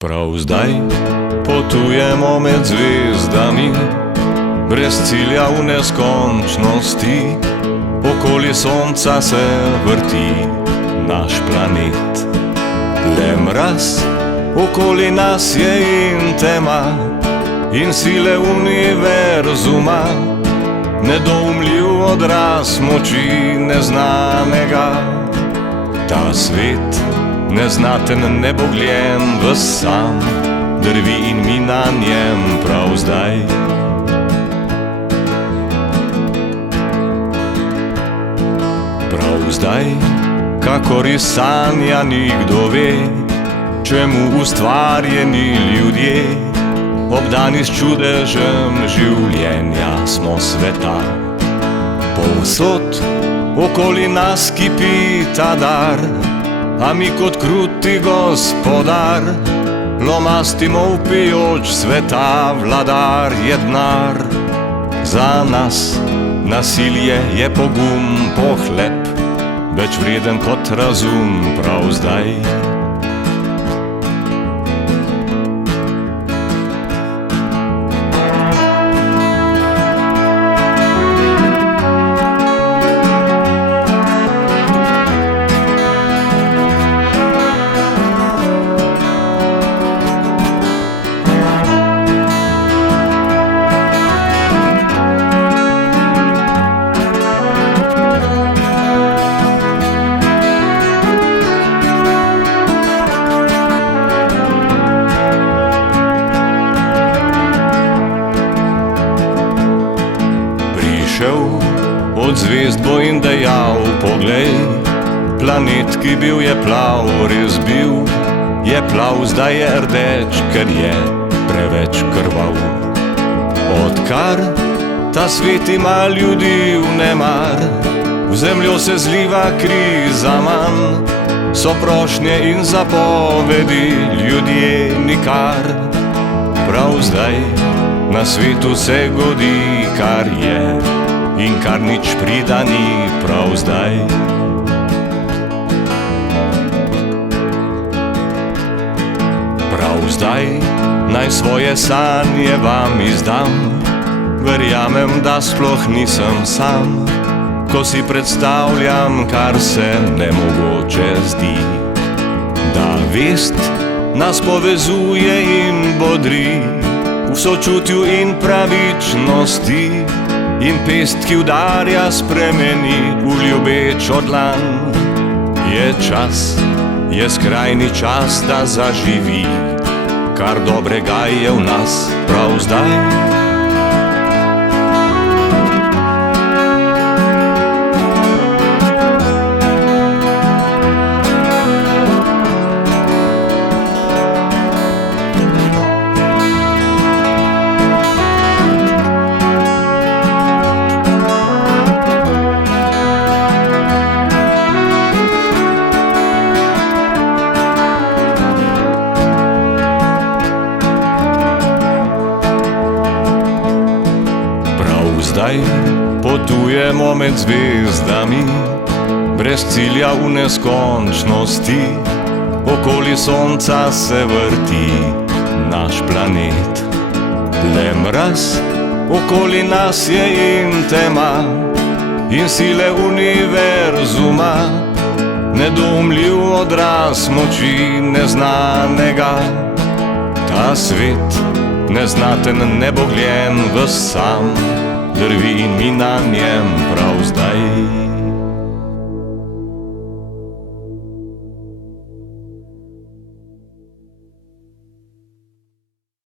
Prav zdaj potujemo med zvezdami, brez cilja v neskončnosti. Okoli sonca se vrti naš planet. Le mraz okoli nas je in tema in sile univerzuma, nedoumljiv odraz moči neznanega. Ta svet, neznaten, nebogljen, ves sam, drvi in mi na njem prav zdaj. Prav zdaj, kakor iz sanja nikdo ve, čemu ustvarjeni ljudje, obdani s čudežem življenja smo sveta. Povsod okoli nas kipi ta dar, a mi kot kruti gospodar lomastimo vpijoč sveta, vladar je denar. Za nas nasilje je pogum, pohlep, več vreden kot razum prav zdaj. Od zvezd bo in dejal, poglej, planet, ki bil je plav, res bil, je plav, zdaj je rdeč, ker je preveč krvav. Odkar ta svet ima ljudi vnemar, v zemljo se zliva kri zaman, so prošnje in zapovedi, ljudje nikar. Prav zdaj na svetu se godi, kar je in kar nič prida ni prav zdaj. Prav zdaj naj svoje sanje vam izdam, verjamem, da sploh nisem sam, ko si predstavljam, kar se nemogoče zdi. Da vest nas povezuje in bodri, v sočutju in pravičnosti, in pest, ki udarja, spremeni v ljubečo dlan. Je čas, je skrajni čas, da zaživi, kar dobrega je v nas prav zdaj. Zdaj potujemo med zvezdami, brez cilja v neskončnosti. Okoli sonca se vrti naš planet. Le mraz okoli nas je in tema in sile univerzuma, nedoumljiv odraz moči neznanega. Ta svet, neznaten, nebogljen, ves sam, drvi in mi na njem prav zdaj.